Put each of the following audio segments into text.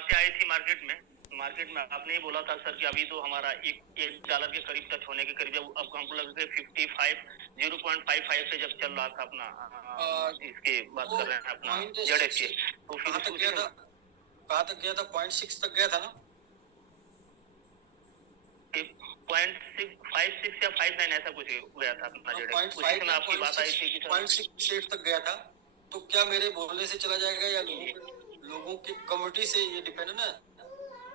बातें आई थी मार्केट में आपने ही बोला था सर कि अभी तो हमारा एक डॉलर के करीब टच होने के करीब, जब अब हमको लगता है 55 0.55 पे जब चल रहा था अपना इसके बात कर रहे हैं अपना जेडेक्स के, तो फिर कहाँ तक गया था 0.6 तक गया था ना, 0.56 या 59 ऐसा कुछ गया था अपना जेडेक्स। उसी समय आपकी बात आई थी कि 0.68 तक गया था। तो क्या मेरे बोलने से चला जाएगा या लोगों की कम्युनिटी से ये डिपेंड है ना।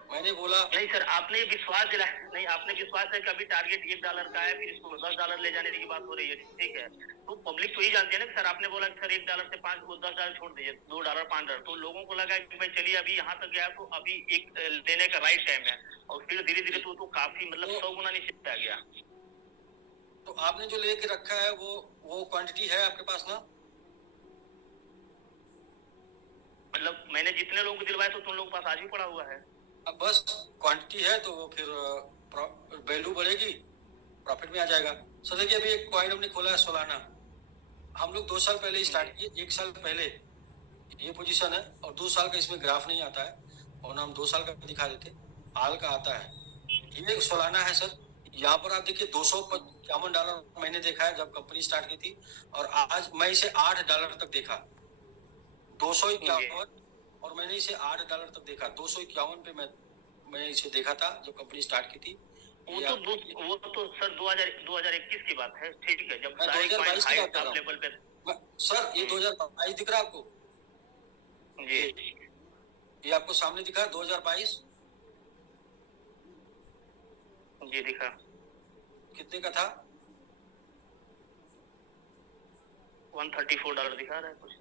मैंने बोला नहीं सर, आपने विश्वास दिलाया नहीं, आपने विश्वास है कि अभी टारगेट $1 का है, फिर इसको $10 ले जाने की बात हो रही है, ठीक है। तो पब्लिक तो ही जानती है ना सर, आपने बोला कि सर $1 से 5 को $10 छोड़ दीजिए, $2 $5, तो लोगों को लगा कि भाई चलिए अभी यहाँ तक गया तो अभी एक लेने का राइट टाइम है, और फिर धीरे धीरे तो काफी मतलब 100 गुना नीचे आ गया। तो आपने जो लेके रखा है वो क्वांटिटी है आपके पास ना? मतलब मैंने जितने लोगों को दिलवाया तो तुम लोगों के पास आज भी पड़ा हुआ है। अब बस क्वांटिटी है तो वो फिर वैल्यू बढ़ेगी, प्रॉफिट में आ जाएगा। सर देखिए अभी एक कॉइन हमने खोला है सोलाना, हम लोग 2 साल पहले स्टार्ट किए, 1 साल पहले ये पोजीशन है और 2 साल का इसमें ग्राफ नहीं आता है, और हम 2 साल का दिखा देते, हाल का आता है। ये सोलाना है सर, यहाँ पर आप देखिए $251 मैंने देखा है जब कंपनी स्टार्ट की थी, और आज मैं इसे $8 तक देखा, 251, और मैंने इसे $8 तक देखा, 251 पे मैं इसे देखा था जब कंपनी स्टार्ट की थी। वो तो सर 2021 की बात है, ठीक है, जब 2022 की बात कर रहा हूँ लेवल पे सर, ये 2022 दिख रहा है आपको? ये आपको सामने दिखा 2022? जी दिखा। कितने का था? $134 दिखा रहा है कुछ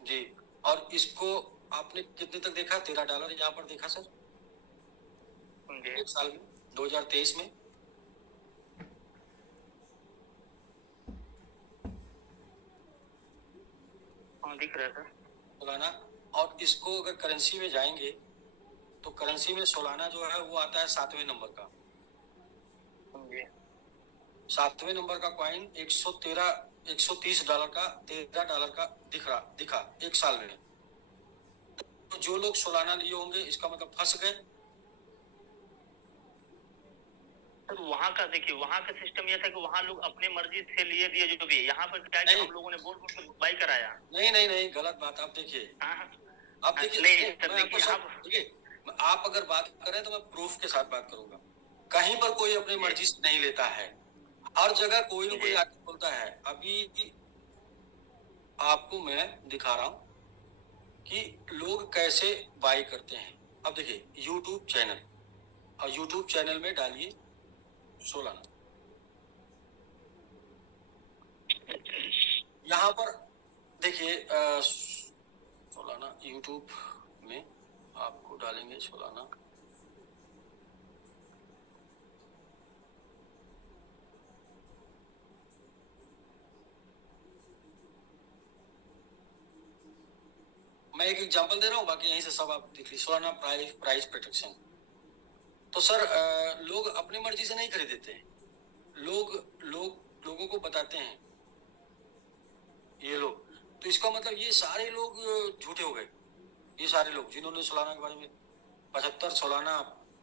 जी। और इसको आपने कितने तक देखा? $13 यहाँ पर देखा सर, 1 साल में, 2023 में। हाँ दिख रहा था सोलाना। और इसको अगर करेंसी में जाएंगे तो करेंसी में सोलाना जो है वो आता है 7वें नंबर का, 7वें नंबर का कॉइन $130 का, $13 का दिखा 1 साल में। तो जो लोग सोलाना लिए होंगे इसका मतलब फंस गए। सर वहाँ का देखिए, वहाँ का सिस्टम ये था कि वहाँ लोग अपने मर्जी से लिए दिए जो भी, यहाँ पर क्या है हम लोगों ने बोल बोल बाई कराया। नहीं गलत बात। आप देखिए, आप देखिए, देखिए आप अगर बात करें तो मैं प्रूफ के साथ बात करूंगा। कहीं पर कोई अपनी मर्जी से नहीं लेता है, हर जगह कोई ना कोई आके बोलता है। अभी आपको मैं दिखा रहा हूं कि लोग कैसे बाई करते हैं। अब देखिए यूट्यूब चैनल, और यूट्यूब चैनल में डालिए सोलाना, यहाँ पर देखिए सोलाना यूट्यूब में आपको डालेंगे सोलाना, मैं एक एग्जांपल दे रहा हूँ, बाकी यहीं से सब आप देख लीजिए। Solana price protection. तो सर लोग अपनी मर्जी से नहीं खरीदते हैं, लोगों को बताते हैं ये लोग। तो इसका मतलब ये सारे लोग झूठे हो गए। ये सारे लोग जिन्होंने सोलाना के बारे में 75 सोलाना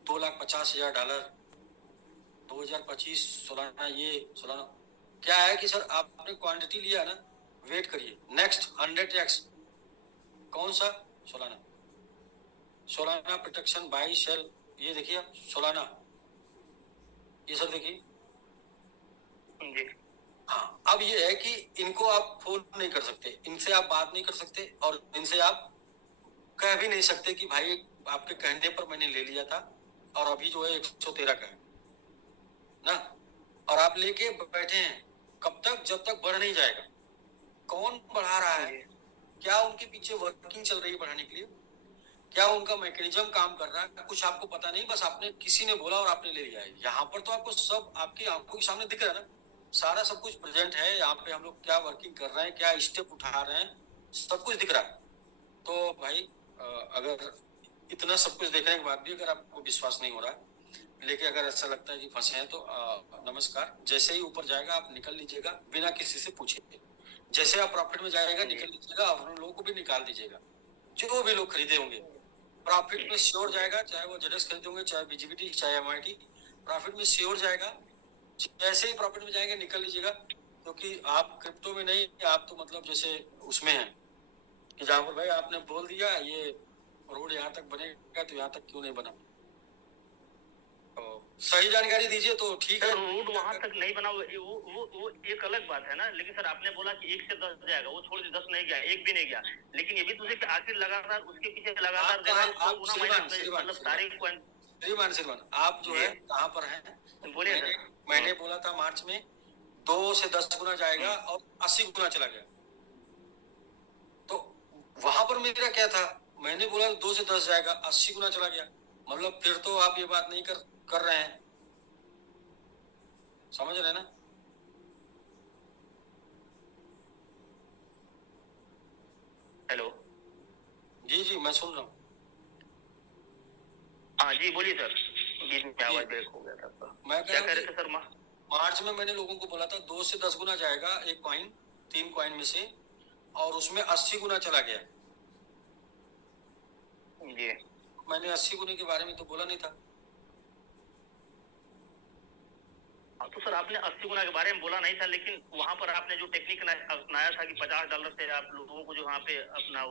$2,50,000 2025 सोलाना, ये सोलाना क्या है कि सर आपने क्वांटिटी लिया ना, वेट करिए नेक्स्ट 100x। कौन सा? सोलाना प्रोटेक्शन बाई सेल, ये देखिए आप सोलाना, ये सर देखिए। हाँ, अब ये है कि इनको आप फोन नहीं कर सकते, इनसे आप बात नहीं कर सकते, और इनसे आप कह भी नहीं सकते कि भाई आपके कहने पर मैंने ले लिया था और अभी जो है 113 का है ना, और आप लेके बैठे हैं। कब तक? जब तक बढ़ नहीं जाएगा। कौन बढ़ा रहा है? क्या उनके पीछे वर्किंग चल रही है बढ़ाने के लिए? क्या उनका मैकेनिज्म काम कर रहा है? कुछ आपको पता नहीं, बस आपने किसी ने बोला और आपने ले लिया है। यहाँ पर तो आपको सब आपकी आंखों के सामने दिख रहा है ना, सारा सब कुछ प्रेजेंट है। यहाँ पे हम लोग क्या वर्किंग कर रहे हैं, क्या स्टेप उठा रहे हैं, सब कुछ दिख रहा है। तो भाई अगर इतना सब कुछ देखने के बाद भी अगर आपको विश्वास नहीं हो रहा है, लेकिन अगर ऐसा लगता है कि फंसे हैं, तो नमस्कार, जैसे ही ऊपर जाएगा आप निकल लीजिएगा बिना किसी से पूछे। जैसे आप प्रॉफिट में जाएगा निकल लीजिएगा, और उन लोगों को भी निकाल दीजिएगा जो भी लोग खरीदे होंगे। प्रॉफिट में श्योर जाएगा, चाहे वो जेडेक्स खरीदोगे, चाहे बीजीबीटी, चाहे एमआईटी, प्रॉफिट में श्योर जाएगा। जैसे ही प्रॉफिट में जाएंगे निकल लीजिएगा, क्योंकि आप क्रिप्टो में नहीं, आप तो मतलब जैसे उसमें हैं कि जहां पर भाई आपने बोल दिया ये रोड यहाँ तक बनेगा तो यहाँ तक क्यों नहीं बना, तो सही जानकारी दीजिए तो ठीक है। रोड वहां तक नहीं बना, वो एक अलग बात है ना, लेकिन सर आपने बोला कि 1 से 10 जाएगा, वो छोड़ 10 नहीं गया, 1 भी नहीं गया, लेकिन ये भी तुझे कि आखिर लगातार उसके पीछे लगातार आप मतलब सारे श्रीमान आप जो है कहाँ पर हैं? बोलिए सर। मैंने बोला था मार्च में 2 से 10 गुना जाएगा और 80 गुना चला गया, तो वहां पर मेरा क्या था, मैंने बोला 2 से 10 जाएगा, 80 गुना चला गया, मतलब फिर तो आप ये बात नहीं कर रहे हैं, समझ रहे हैं ना? हेलो, जी मैं सुन रहा हूँ। हाँ जी बोलिए सर, बीच में आवाज ब्रेक हो गया था। मैं क्या कह रहे थे सर? मार्च में मैंने लोगों को बोला था 2 से 10 गुना जाएगा एक कॉइन, 3 कॉइन में से, और उसमें 80 गुना चला गया जी। मैंने 80 गुने के बारे में तो बोला नहीं था। तो सर आपने 80 गुना के बारे में बोला नहीं था, लेकिन वहां पर आपने जो टेक्निक अपनाया था कि $50 से आप लोगों को जो वहाँ पे अपना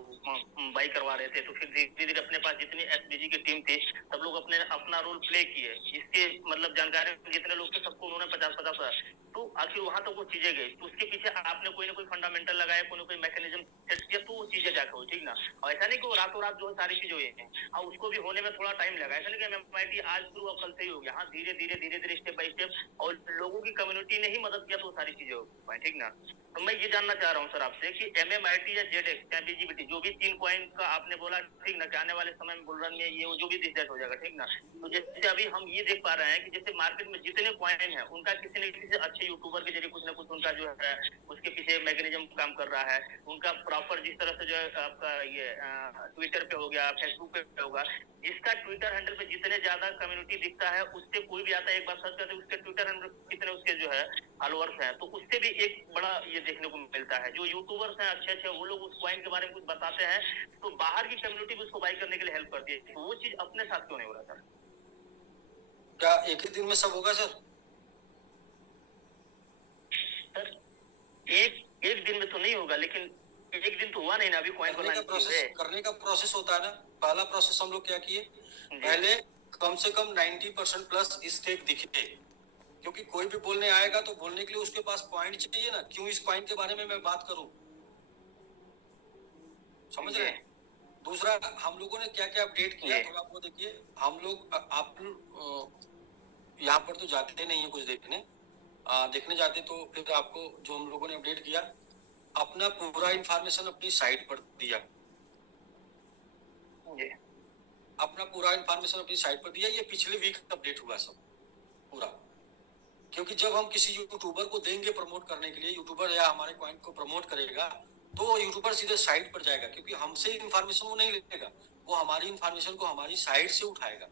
बाई करवा रहे थे, तो फिर धीरे धीरे अपने पास जितनी एसबीजी की टीम थी सब लोग अपना रोल प्ले किए, इसके मतलब जानकारी जितने लोग थे सबको उन्होंने 50-50, तो आखिर वहां तक वो चीजें गई, तो उसके पीछे आपने कोई ना कोई फंडामेंटल लगाया, कोई ना कोई मैकेनिज्म सेट किया, तो वो चीजें जाकर हुई, ठीक ना? और ऐसा नहीं कि वो रातों रात जो है सारी चीजें हुई है, और उसको भी होने में थोड़ा टाइम लगा, ऐसा नहीं कि एमआईटी आज शुरू अब कल से ही हो गया, हाँ धीरे धीरे स्टेप बाई स्टेप, और लोगों की कम्युनिटी ने ही मदद किया तो सारी चीजें हो पाए, ठीक ना? तो मैं ये जानना चाह रहा हूँ सर आपसे कि एमएमआईटी या जेडेक्स या बीजीबीटी जो भी 3 कॉइन का आपने बोला, ठीक ना, कि आने वाले समय में बुल रन में ये जो भी डिसाइड हो जाएगा, ठीक ना? तो जैसे अभी हम ये देख पा रहे हैं कि जैसे मार्केट में जितने कॉइन है उनका किसी न किसी अच्छे यूट्यूबर के जरिए कुछ ना कुछ उनका जो है उसके पीछे मैकेनिज्म काम कर रहा है, उनका प्रॉपर जिस तरह से जो है आपका ये ट्विटर पे हो गया, फेसबुक पे होगा, जिसका ट्विटर हैंडल पे जितने ज्यादा कम्युनिटी दिखता है उससे कोई भी आता है एक बार सर्च करते उसके ट्विटर हैंडल कितने उसके जो है फॉलोअर्स हैं, तो उससे भी एक बड़ा ये देखने को मिलता है, जो यूट्यूबर्स हैं अच्छे वो लोग उस कॉइन के बारे में कुछ बताते हैं तो बाहर की कम्युनिटी भी उसको बाई करने के लिए हेल्प करती है, तो वो चीज अपने साथ क्यों नहीं हो रहा था? क्या एक ही दिन में सब होगा सर? सर एक दिन में तो नहीं होगा, लेकिन एक दिन तो हुआ नहीं ना अभी कॉइन करने का प्रोसेस होता है ना। पहला प्रोसेस हम लोग क्या किए, पहले कम से कम 90% प्लस स्टेक दिखे, क्योंकि कोई भी बोलने आएगा तो बोलने के लिए उसके पास पॉइंट चाहिए ना, क्यों इस पॉइंट के बारे में मैं बात करूं, समझ रहे हैं? दूसरा हम लोगों ने क्या क्या अपडेट किया थोड़ा वो देखिए, हम लोग आप यहाँ पर तो जाते नहीं है कुछ देखने जाते तो फिर आपको जो हम लोगों ने अपडेट किया अपना पूरा इंफॉर्मेशन अपनी साइट पर दिया, अपना पूरा इंफॉर्मेशन अपनी साइट पर दिया। ये पिछले वीक अपडेट हुआ सब पूरा, क्योंकि जब हम किसी यूट्यूबर को देंगे प्रमोट करने के लिए, यूट्यूबर या हमारे कॉइन को प्रमोट करेगा तो यूट्यूबर सीधे साइट पर जाएगा, क्योंकि हमसे इंफॉर्मेशन वो नहीं लेगा, वो हमारी इंफॉर्मेशन को हमारी साइट से उठाएगा,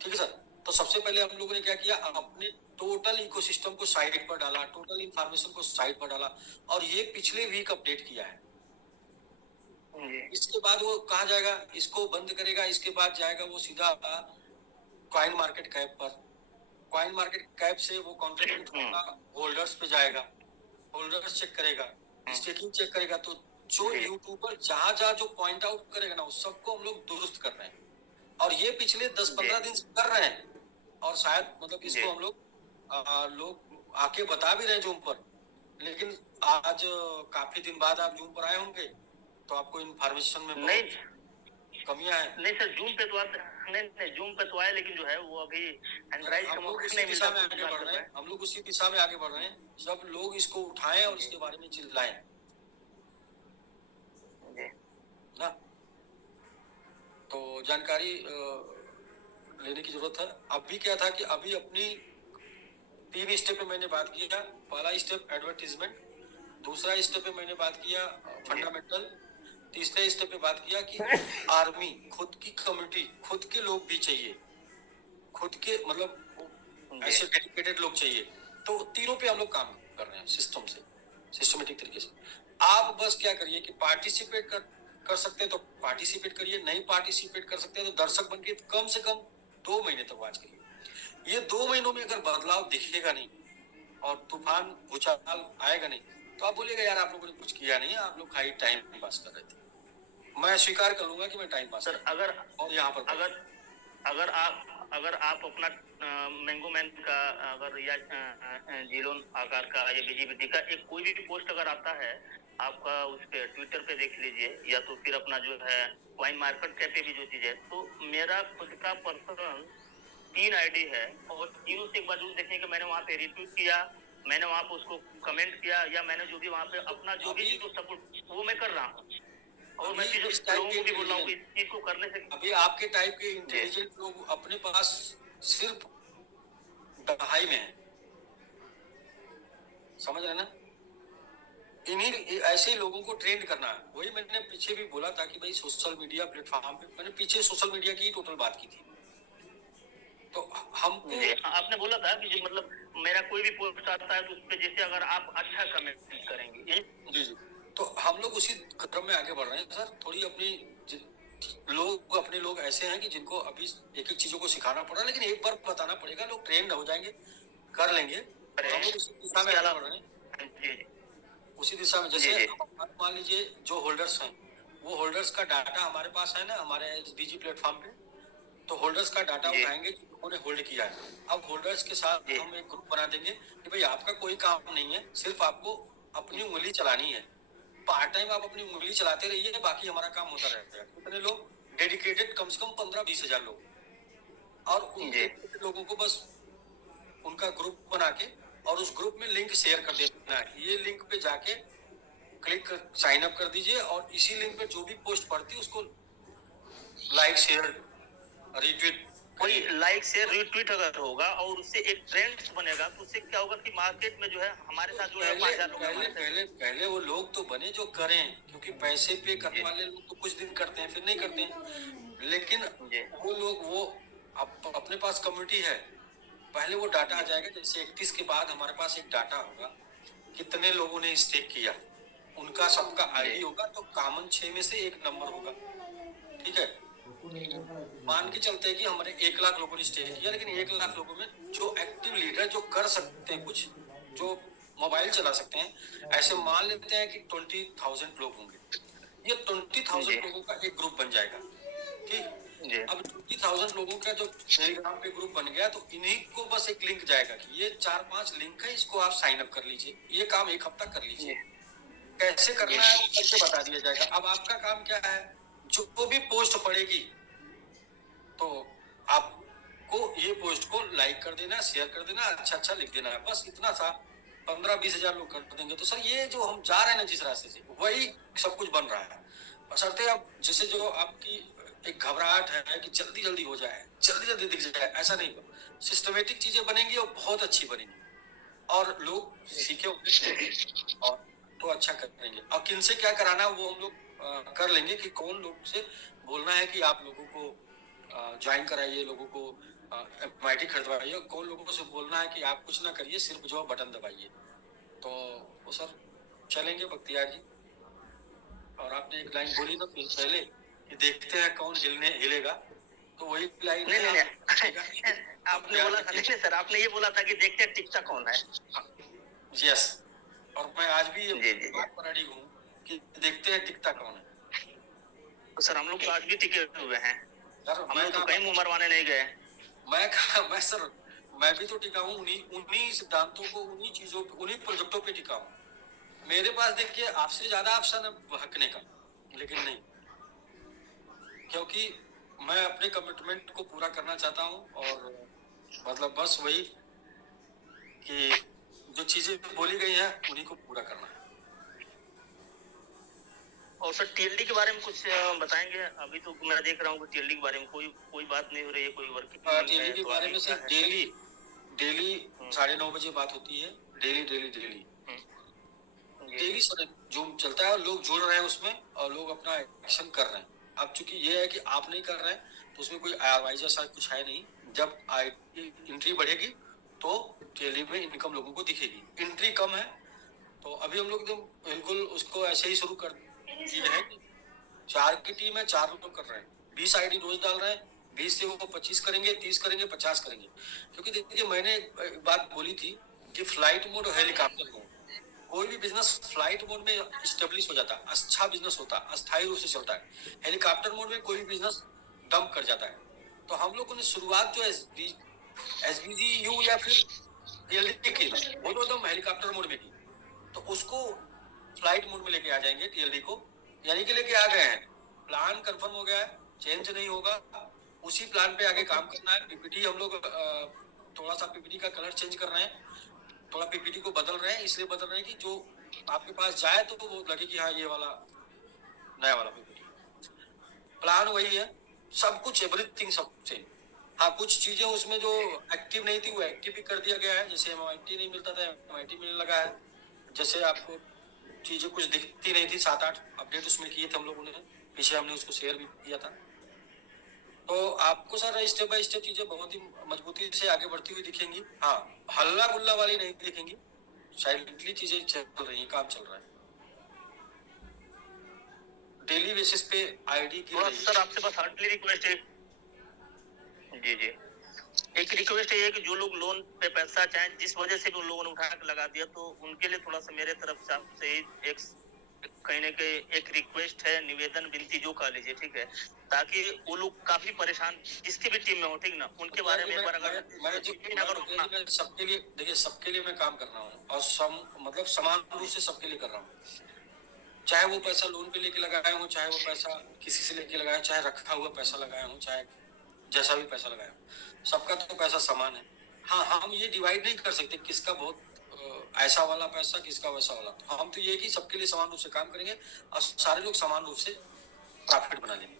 ठीक है सर? तो सबसे पहले हम लोगों ने क्या किया, अपने टोटल इकोसिस्टम को साइट पर डाला, टोटल इंफॉर्मेशन को साइट पर डाला, और ये पिछले वीक अपडेट किया है। इसके बाद वो कहाँ जाएगा, इसको बंद करेगा, इसके बाद जाएगा वो सीधा कॉइन मार्केट कैप पर, कॉइन मार्केट कैप से वो कॉन्ट्रैक्ट उठाएगा, होल्डर्स पे जाएगा, होल्डर्स चेक करेगा, स्टेकिंग चेक करेगा, तो जो यूट्यूबर जहां जहां जो पॉइंट आउट करेगा ना उस सबको हम लोग दुरुस्त कर रहे हैं, और ये पिछले 10-15 दिन से कर रहे हैं, और शायद मतलब इसको हम लोग आके बता भी रहे हैं जूम पर, लेकिन आज काफी दिन बाद आप जूम पर आए होंगे तो आपको इन्फॉर्मेशन में नहीं कमियां हैं। नहीं सर जूम पे तो नहीं जूम पे तो आए, लेकिन जो है वो अभी एंड्रॉइड का मौका नहीं मिलता, आगे बढ़ रहे हैं, हम लोग उसी दिशा में आगे बढ़ रहे हैं, सब लोग इसको उठाएं और इसके बारे में चिल्लाएं ना, तो जानकारी लेने की जरूरत है। अभी क्या था कि अभी अपनी 3 स्टेप पे मैंने बात किया, पहला स्टेप एडवर्टीजमेंट, दूसरा स्टेप पे मैंने बात किया फंडामेंटल, तीसरे स्टेप पे बात किया कि आर्मी, खुद की कम्युनिटी, खुद के लोग भी चाहिए, खुद के मतलब ऐसे डेडिकेटेड लोग चाहिए, तो तीनों पे हम लोग काम कर रहे हैं सिस्टमेटिक तरीके से। आप बस क्या करिए कि पार्टिसिपेट कर सकते हैं तो पार्टिसिपेट करिए, नहीं पार्टिसिपेट कर सकते हैं तो दर्शक बन के कम से कम 2 महीने तक वॉच करिए। ये 2 महीनों में अगर बदलाव दिखेगा नहीं और तूफान भूचाल आएगा नहीं तो आप बोलिएगा यार आप लोगों ने कुछ किया नहीं, आप लोग खाली टाइम पास कर रहे थे। मैं स्वीकार कर लूंगा कि मैं टाइम पास सर कर और यहाँ पर अगर आप अपना मैंगो मैन का अगर या जीरोन आकार का या बीजीबीटी का एक कोई भी पोस्ट अगर आता है आपका उस पे ट्विटर पे देख लीजिए या तो फिर अपना जो है वाइन मार्केट कैफे भी जो चीज है, तो मेरा खुद का पर्सनल 3 आईडी है और तीनों से एक बार जरूर देखने का मैंने वहाँ पे रिट्वीट किया, मैंने वहाँ पे उसको कमेंट किया या मैंने जो भी वहाँ पे अपना जो भी चीज सपोर्ट वो मैं कर रहा हूँ। और मैं लोगों को भी बोल रहा हूँ इस चीज को करने से अभी आपके टाइप के इंटेलिजेंट लोग अपने पास सिर्फ दहाई में है, समझ रहे ना? इन्हीं ऐसे लोगों को ट्रेंड करना है। वही मैंने पीछे भी बोला था कि भाई सोशल मीडिया प्लेटफॉर्म पे मैंने पीछे सोशल मीडिया की टोटल बात की थी। तो हमको आपने बोला था कि मतलब मेरा कोई भी पोस्ट आता है तो उस पर जैसे अगर आप अच्छा कमेंट करेंगे जी जी, तो हम लोग उसी क्रम में आगे बढ़ रहे हैं सर। थोड़ी अपनी लोग ऐसे हैं कि जिनको अभी एक एक चीजों को सिखाना पड़ा, लेकिन एक बार बताना पड़ेगा, लोग ट्रेंड हो जाएंगे, कर लेंगे। हम लोग उसी दिशा में आगे बढ़ रहे हैं, उसी दिशा में। जैसे मान लीजिए जो होल्डर्स हैं वो होल्डर्स का डाटा हमारे पास है ना, हमारे एसडीजी प्लेटफॉर्म पे, तो होल्डर्स का डाटा उठाएंगे उन्होंने होल्ड किया है। अब होल्डर्स के साथ हम एक ग्रुप बना देंगे कि भाई आपका कोई काम नहीं है, सिर्फ आपको अपनी उंगली चलानी है, पार्ट टाइम आप अपनी उंगली चलाते रहिए, बाकी हमारा काम होता रहता है। कितने लोग डेडिकेटेड, कम से कम 15-20 हजार लोग, और उन लोगों को बस उनका ग्रुप बना के और उस ग्रुप में लिंक शेयर कर देना है। ये लिंक पे जाके क्लिक साइन अप कर दीजिए और इसी लिंक पे जो भी पोस्ट पड़ती है उसको लाइक शेयर रिट्वीट, कोई लाइक शेयर रिट्वीट अगर होगा और उससे एक ट्रेंड बनेगा तो उससे क्या होगा कि मार्केट में जो है हमारे साथ जो है पहले वो लोग तो बने जो करें, क्योंकि पैसे पे करने वाले लोग तो कुछ दिन करते हैं फिर नहीं करते हैं। लेकिन वो लोग वो अपने पास कम्युनिटी है, पहले वो डाटा आ जाएगा। जैसे 31 के बाद हमारे पास एक डाटा होगा कितने लोगों ने स्टेक किया, उनका सबका आईडी होगा, तो कॉमन 6 में से एक नंबर होगा, ठीक है। मान के चलते हैं कि हमारे 1 लाख लोगों ने स्टेक किया, लेकिन 1 लाख लोगों में जो एक्टिव लीडर जो कर सकते हैं कुछ, जो मोबाइल चला सकते हैं, ऐसे मान लेते हैं कि 20,000 लोग होंगे। ये 20,000 लोगों का एक ग्रुप बन जाएगा, ठीक। अब 20,000 लोगों का जो टेलीग्राम पे ग्रुप बन गया, तो इन्हीं को बस एक लिंक जाएगा कि ये 4-5 लिंक है, इसको आप साइन अप कर लीजिए, ये काम 1 हफ्ता कर लीजिए। कैसे करना है वो करके बता दिया जाएगा। अब आपका काम क्या है, जो भी पोस्ट पड़ेगी तो आपको ये पोस्ट को लाइक कर देना, शेयर कर देना, अच्छा लिख देना है, बस इतना सा। 15-20 हजार लोग कर देंगे तो सर ये जो हम जा रहे हैं ना जिस रास्ते से, वही सब कुछ बन रहा है। बशर्ते अब जैसे जो आपकी एक घबराहट है कि जल्दी जल्दी हो जाए, जल्दी दिख जाए, ऐसा नहीं हो। सिस्टमेटिक चीजें बनेंगी और बहुत अच्छी बनेंगी और लोग सीखे और तो अच्छा करेंगे। और किन से क्या कराना वो हम लोग कर लेंगे कि कौन लोग से बोलना है कि आप लोगों को ज्वाइन कराइए, लोगों को MIT खरीदवाइए, कौन लोगों से बोलना है कि आप कुछ ना करिए, सिर्फ जो बटन दबाइए। तो वो सर चलेंगे बख्तियार जी। और आपने एक लाइन बोली ना पहले कि देखते हैं कौन हिलेगा, तो वही लाइन नहीं आपने बोला था, नहीं सर आपने ये बोला था कि देखते हैं टिकता कौन है। यस, और मैं आज भी ये बात पर अड़ी हूँ कि देखते हैं टिकता कौन है। तो सर हम लोग तो आज भी टिके हुए हैं सर, हम लोग तो कहीं मुंह मरवाने नहीं गए। मैं भी तो टिका हूँ उन्हीं सिद्धांतों को, उन्हीं चीजों पे, उन्हीं प्रोजेक्टों पे टिका हूँ। मेरे पास देखिए आपसे ज्यादा ऑप्शन है बहकने का, लेकिन नहीं, क्योंकि मैं अपने कमिटमेंट को पूरा करना चाहता हूँ। और मतलब बस वही कि जो चीजें बोली गई हैं उन्हीं को पूरा करना है। और सर TLD के बारे में कुछ बताएंगे? अभी तो मैं देख रहा हूँ कि TLD के बारे में कोई बात नहीं हो रही है, कोई वर्किंग TLD के बारे में सर डेली 9:30 बजे बात होती है, डेली सर जूम चलता है और लोग जुड़ रहे हैं उसमें और लोग अपना एक्शन कर रहे हैं। अब चूंकि ये है कि आप नहीं कर रहे हैं तो उसमें कोई आरवाई जैसा कुछ है नहीं। जब एंट्री बढ़ेगी तो TLD में इनकम लोगों को दिखेगी। एंट्री कम है तो अभी हम लोग तो बिल्कुल उसको ऐसे ही शुरू कर दिए हैं 4 की टीम है, 4 लोग कर रहे हैं, 20 आईडी रोज डाल रहे हैं, 20 से वो 25 करेंगे, 30 करेंगे, 50 करेंगे। क्योंकि देखिए मैंने एक बात बोली थी कि फ्लाइट मोड और हेलीकॉप्टर मोड, कोई भी बिजनेस फ्लाइट मोड में स्टेब्लिश हो जाता है, अच्छा बिजनेस होता है, अस्थायी रूप से चलता है। हेलीकॉप्टर मोड में कोई भी बिजनेस डंप कर जाता है। तो हम लोगों ने शुरुआत जो एसबीजी या फिर टीएलडी की ना, वो तो एकदम हेलीकॉप्टर मोड में की, तो उसको फ्लाइट मोड में लेके आ जाएंगे टीएलडी को, यानी कि लेके आ गए हैं। प्लान कंफर्म हो गया है, चेंज नहीं होगा, उसी प्लान पे आगे काम करना है। पीपीटी हम लोग थोड़ा सा पीपीटी का कलर चेंज कर रहे हैं, थोड़ा पीपीटी को बदल रहे हैं, इसलिए बदल रहे हैं कि जो आपके पास जाए तो वो लगे कि हाँ ये वाला नया वाला पीपीटी। प्लान वही है, सब कुछ एवरीथिंग सब सेम। हाँ, कुछ चीजें उसमें जो एक्टिव नहीं थी वो एक्टिव भी कर दिया गया है। जैसे एमआईटी नहीं मिलता था, एमआईटी मिलने लगा है। जैसे आपको चीजें कुछ दिखती नहीं थी, 7-8 अपडेट उसमें किए थे हम लोगों ने, पीछे हमने उसको शेयर भी किया था। तो आपको सर स्टेप बाय स्टेप चीजें बहुत ही मजबूती से आगे बढ़ती हुई दिखेंगी। हाँ, हल्ला गुल्ला वाली नहीं दिखेंगी, साइलेंटली चीजें चल रही है, काम चल रहा है, डेली बेसिस पे आईडी की थोड़ा सर आपसे बस हार्डली रिक्वेस्ट है, जी जी, एक रिक्वेस्ट है कि जो लोग लोन पे पैसा चाहें, जिस वजह से भी उन लोगों ने उठा के लगा दिया, तो उनके लिए थोड़ा सा मेरे तरफ से आपसे एक कहीं ना कहीं एक रिक्वेस्ट है, निवेदन, विनती जो कह लीजिए, ठीक है, ताकि वो लोग काफी परेशान जिसकी भी टीम में हो, ठीक ना, उनके बारे में एक बार अगर मैं सबके लिए, देखिए सबके लिए मैं काम कर रहा हूँ और मतलब समान रूप से सबके लिए कर रहा हूँ। चाहे वो पैसा लोन पे लेके लगाया हूँ, चाहे वो पैसा किसी से लेके लगाया, चाहे रखा हुआ पैसा लगाया हूँ, चाहे जैसा भी पैसा लगाया हूँ, सबका तो पैसा समान है। हाँ, हम ये डिवाइड नहीं कर सकते किसका बहुत ऐसा वाला पैसा, किसका वैसा वाला। हम तो ये कि सबके लिए समान रूप से काम करेंगे और सारे लोग समान रूप से प्रॉफिट बना लेंगे।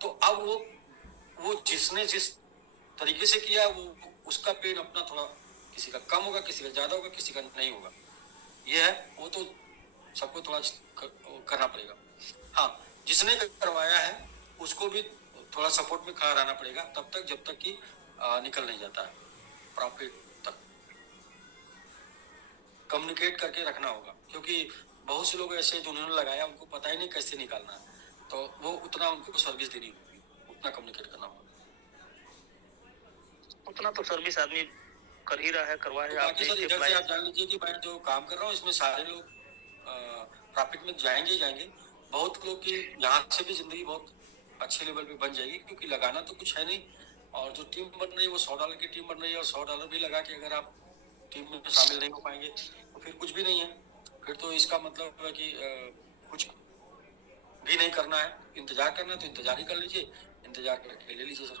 तो अब वो जिसने जिस तरीके से किया वो उसका पेन अपना थोड़ा, किसी का कम होगा, किसी का ज्यादा होगा, किसी का नहीं होगा, ये है। वो तो सबको थोड़ा करना पड़ेगा। हाँ, जिसने करवाया है उसको भी थोड़ा सपोर्ट में खड़ा रहना पड़ेगा तब तक जब तक कि निकल नहीं जाता है प्रॉफिट तक। कम्युनिकेट करके रखना होगा, क्योंकि बहुत से लोग ऐसे जिन्होंने लगाया उनको पता ही नहीं कैसे निकालना है, तो वो उतना उनको सर्विस देनी होगी, उतना कम्युनिकेट करना होगा। उतना तो सर्विस आदमी कर ही रहा है, करवा तो बाकी सर इधर से आप जान लीजिए कि मैं जो काम कर रहा हूँ इसमें सारे लोग प्रॉफिट में जाएंगे ही जाएंगे। बहुत लोग की यहाँ से भी जिंदगी बहुत अच्छे लेवल पे बन जाएगी, क्योंकि लगाना तो कुछ है नहीं, और जो टीम बन रही है वो $100 की टीम बन रही है, और $100 भी लगा के अगर आप टीम में शामिल नहीं हो पाएंगे तो फिर कुछ भी नहीं है। फिर तो इसका मतलब है कि कुछ भी नहीं करना है, इंतजार करना है तो इंतजार ही कर लीजिए, इंतजार करके ले लीजिए सर।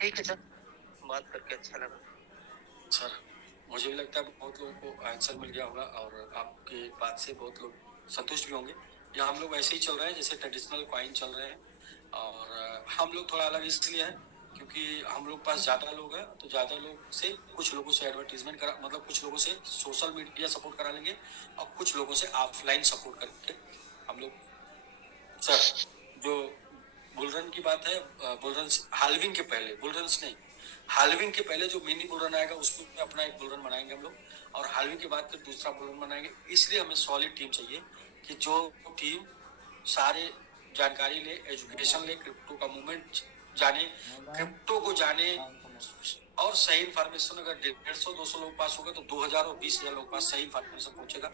ठीक है सर, बात करके अच्छा लगा सर। मुझे भी लगता है बहुत लोगों को आंसर मिल गया होगा और आपके बात से बहुत लोग संतुष्ट भी होंगे। या हम लोग ऐसे ही चल रहे हैं जैसे ट्रेडिशनल कॉइन चल रहे हैं, और हम लोग थोड़ा अलग इसलिए हैं क्योंकि हम लोग पास ज़्यादा लोग हैं, तो ज़्यादा लोग से कुछ लोगों से एडवर्टीजमेंट करा, मतलब कुछ लोगों से सोशल मीडिया सपोर्ट करा लेंगे और कुछ लोगों से ऑफलाइन सपोर्ट करके हम लोग। सर, जो बुलरन की बात है, बुलरन हालविंग के पहले, बुलरन नहीं, हालविंग के पहले जो मिनी बुलरन आएगा उसमें अपना एक बुलरन बनाएंगे हम लोग, और हालविंग के बाद फिर दूसरा बुलरन बनाएंगे। इसलिए हमें सॉलिड टीम चाहिए कि जो टीम सारे जानकारी ले, एजुकेशन ले, क्रिप्टो का मूवमेंट जाने, क्रिप्टो को जाने, और सही इन्फॉर्मेशन अगर 150-200 लोग पास होगा तो 2000 और 20,000 लोग पास सही इन्फॉर्मेशन पहुंचेगा।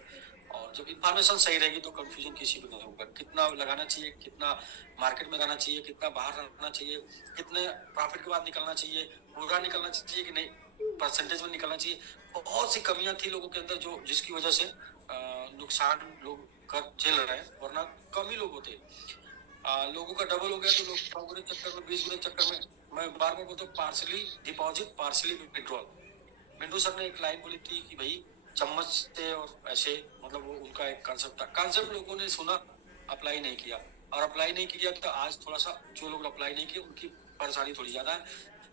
और जब इन्फॉर्मेशन सही रहेगी तो कंफ्यूजन किसी को नहीं होगा, कितना लगाना चाहिए, कितना मार्केट में जाना चाहिए, कितना बाहर रहना चाहिए, कितने प्रॉफिट के बाद निकलना चाहिए, पूरा निकलना चाहिए कि नहीं, परसेंटेज में निकलना चाहिए। बहुत सी कमियां थी लोगों के अंदर जो जिसकी वजह से नुकसान लोग कर झेल रहे हैं, वरना कम ही लोग होते। लोगों का डबल हो गया तो लोग 100 गुने चक्कर में, 20 गुने चक्कर में। मैं बार बार बोलता हूँ partially deposit, partially withdrawal. Mintu sir ने एक लाइन बोली थी कि भाई चम्मच से और ऐसे, मतलब वो उनका एक कॉन्सेप्ट था, कॉन्सेप्ट लोगों ने सुना, अप्लाई नहीं किया, और अप्लाई नहीं किया तो आज थोड़ा सा जो लोग अप्लाई नहीं किए उनकी परेशानी थोड़ी ज्यादा है।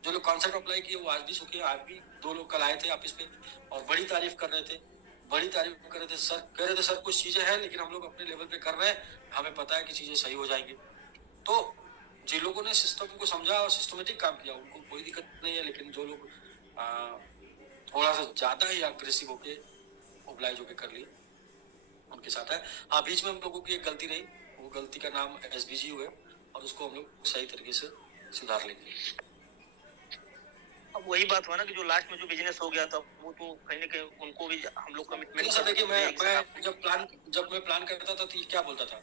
जो लोग कॉन्सेप्ट अप्लाई किए वो आज भी सुखी है। आज भी 2 लोग कल आए थे ऑफिस पे और बड़ी तारीफ कर रहे थे, बड़ी तारीफ कर रहे थे। सर कह रहे थे सर कुछ चीजें हैं लेकिन हम लोग अपने लेवल पे कर रहे हैं, हमें पता है कि चीजें सही हो जाएंगी। तो जिन लोगों ने सिस्टम को समझा और सिस्टमेटिक काम किया उनको कोई दिक्कत नहीं है, लेकिन जो लोग थोड़ा सा ज्यादा ही अग्रेसिव होके ओब्लाइज होके कर लिए उनके साथ है। हाँ, बीच में हम लोगों की एक गलती रही, वो गलती का नाम SBG है और उसको हम लोग सही तरीके से सुधार लेंगे। अब वही बात हुआ ना कि जो लास्ट में जो बिजनेस हो गया था वो तो कहीं ना कहीं उनको भी हम लोग कमिटमेंट। सर देखिए, मैं जब मैं प्लान करता था तो ये क्या बोलता था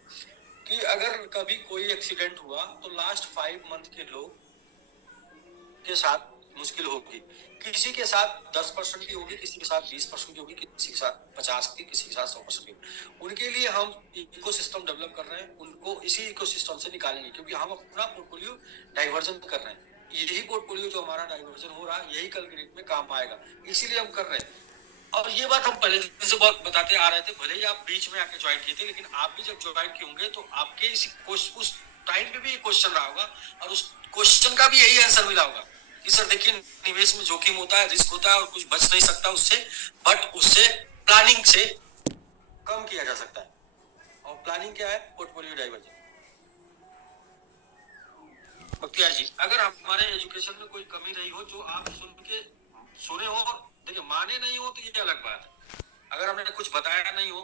कि अगर कभी कोई एक्सीडेंट हुआ तो लास्ट 5 मंथ के लोग के साथ मुश्किल होगी, किसी के साथ 10% की होगी, किसी के साथ 20% की होगी, किसी के साथ 50 की, किसी के साथ 100% की होगी। उनके लिए हम इकोसिस्टम डेवलप कर रहे हैं, उनको इसी इकोसिस्टम से निकालेंगे, क्योंकि हम अपना पोर्टफोलियो डाइवर्जन कर रहे हैं। यही पोर्टफोलियो जो हमारा डाइवर्जन हो रहा है, यही कल के डेट में काम आएगा, इसीलिए हम कर रहे हैं। और ये बात हम पहले दिन से बहुत बताते आ रहे थे, भले ही आप बीच में आके ज्वाइन किए थे, लेकिन आप भी जब ज्वाइन किए होंगे तो आपके उस टाइम पे भी क्वेश्चन रहा होगा और उस क्वेश्चन का भी यही आंसर मिला होगा कि सर देखिए, निवेश में जोखिम होता है, रिस्क होता है और कुछ बच नहीं सकता उससे, बट उससे प्लानिंग से कम किया जा सकता है। और प्लानिंग क्या है? Portfolio diversion. बख्तियार जी, अगर हमारे एजुकेशन में कोई कमी रही हो जो आप सुने हो, देखिए माने नहीं हो तो ये अलग बात है। अगर हमने कुछ बताया नहीं हो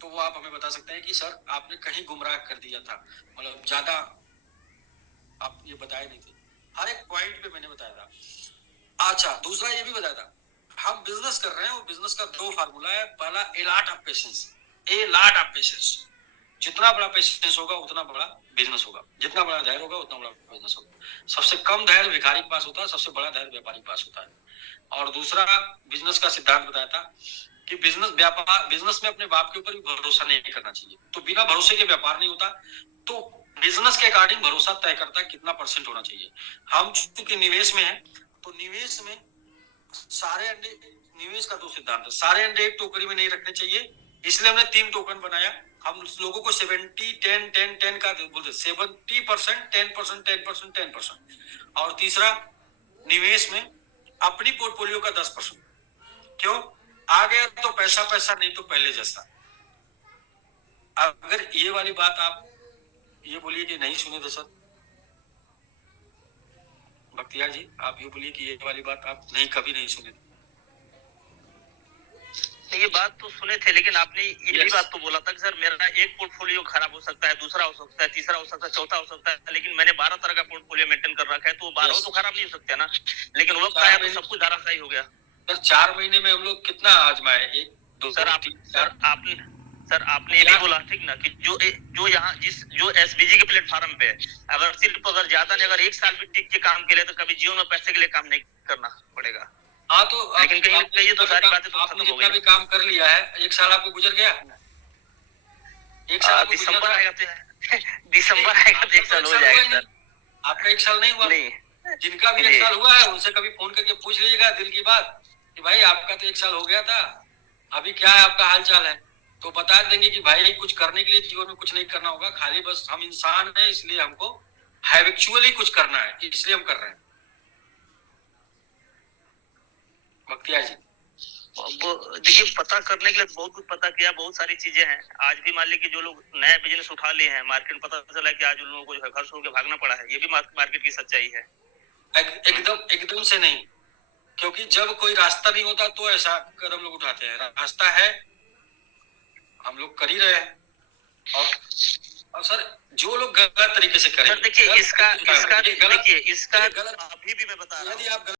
तो वो आप हमें बता सकते हैं कि सर आपने कहीं गुमराह कर दिया था, मतलब ज्यादा आप ये बताए नहीं थे, हर एक पॉइंट पे मैंने बताया था। अच्छा, दूसरा ये भी बताया था, हम बिजनेस कर रहे हैं और बिजनेस का 2 फार्मूला है। पहला, ए लॉट ऑफ पेशेंस। जितना बड़ा पेशेंस होगा उतना बड़ा बिजनेस होगा, जितना बड़ा धैर्य होगा उतना बड़ा बिजनेस होगा। सबसे कम धैर्य भिखारी के पास होता है, सबसे बड़ा धैर्य व्यापारी के पास होता है। और दूसरा बिजनेस का सिद्धांत बताया था कि बिजनेस में अपने बाप के ऊपर भी भरोसा नहीं करना चाहिए, तो बिना भरोसे के व्यापार नहीं होता। तो बिजनेस के अकॉर्डिंग भरोसा तय करता है कितना % होना चाहिए। हम चूंकि निवेश में है तो निवेश में सारे अंडे, निवेश का 2 सिद्धांत है, सारे अंडे एक टोकरी में नहीं रखने चाहिए, इसलिए हमने 3 टोकन बनाया। हम लोगों को 70-10-10-10 का बोलते, 70%, 10%, 10%, 10%। और तीसरा, निवेश में अपनी पोर्टफोलियो का 10%। क्यों? आ गया तो पैसा पैसा, नहीं तो पहले जैसा। अगर ये वाली बात आप ये बोलिए कि नहीं सुने थे सर, बख्तियार जी आप ये बोलिए कि ये वाली बात आप कभी नहीं सुने थे। ये बात तो सुने थे, लेकिन आपने ये भी बात तो बोला था कि सर मेरा एक पोर्टफोलियो खराब हो सकता है, दूसरा हो सकता है, तीसरा हो सकता है, चौथा हो सकता है, लेकिन मैंने 12 तरह का पोर्टफोलियो मेंटेन कर रखा है, तो 12 तो खराब नहीं हो सकते ना। लेकिन वक्त आया तो सब कुछ धराशायी हो गया। सर 4 महीने में हम लोग कितना आजमाए? 1 2 सर आपने ये भी बोला ठीक ना कि जो यहाँ जो SBG के प्लेटफॉर्म पे अगर ज्यादा नहीं, अगर 1 साल भी टिक के काम के लिए तो कभी जीवन में पैसे के लिए काम नहीं करना पड़ेगा। हाँ, तो लेकिन कहीं तो सारी बातें तो आपने जितना भी काम कर लिया है, 1 साल आपको गुजर गया, 1 साल दिसंबर आएगा तो 1 साल हो जाएगा। सर आपका 1 साल नहीं हुआ? नहीं, जिनका भी 1 साल हुआ है उनसे कभी फोन करके पूछ लीजिएगा दिल की बात कि भाई आपका तो 1 साल हो गया था, अभी क्या है आपका हाल चाल है, तो बता देंगे कि भाई कुछ करने के लिए जीवन में कुछ नहीं करना होगा, खाली बस हम इंसान हैं इसलिए हमको हैबिचुअली कुछ करना है, इसलिए हम कर रहे हैं। बख्तियार जी, देखिए पता करने के लिए बहुत कुछ पता किया, बहुत सारी चीजें हैं। आज भी मान लीजिए कि जो लोग नया बिजनेस उठा लिए हैं, मार्केट में पता चला कि आज उन लोगों को जो है घर छोड़ के भागना पड़ा है, ये भी मार्केट की सच्चाई है। एकदम से नहीं, क्योंकि जब कोई रास्ता नहीं होता तो ऐसा कदम लोग उठाते हैं। रास्ता है, हम लोग कर ही रहे हैं। और सर जो लोग गलत तरीके से करें, देखिए इसका अभी भी मैं बता रहा हूँ, यदि आप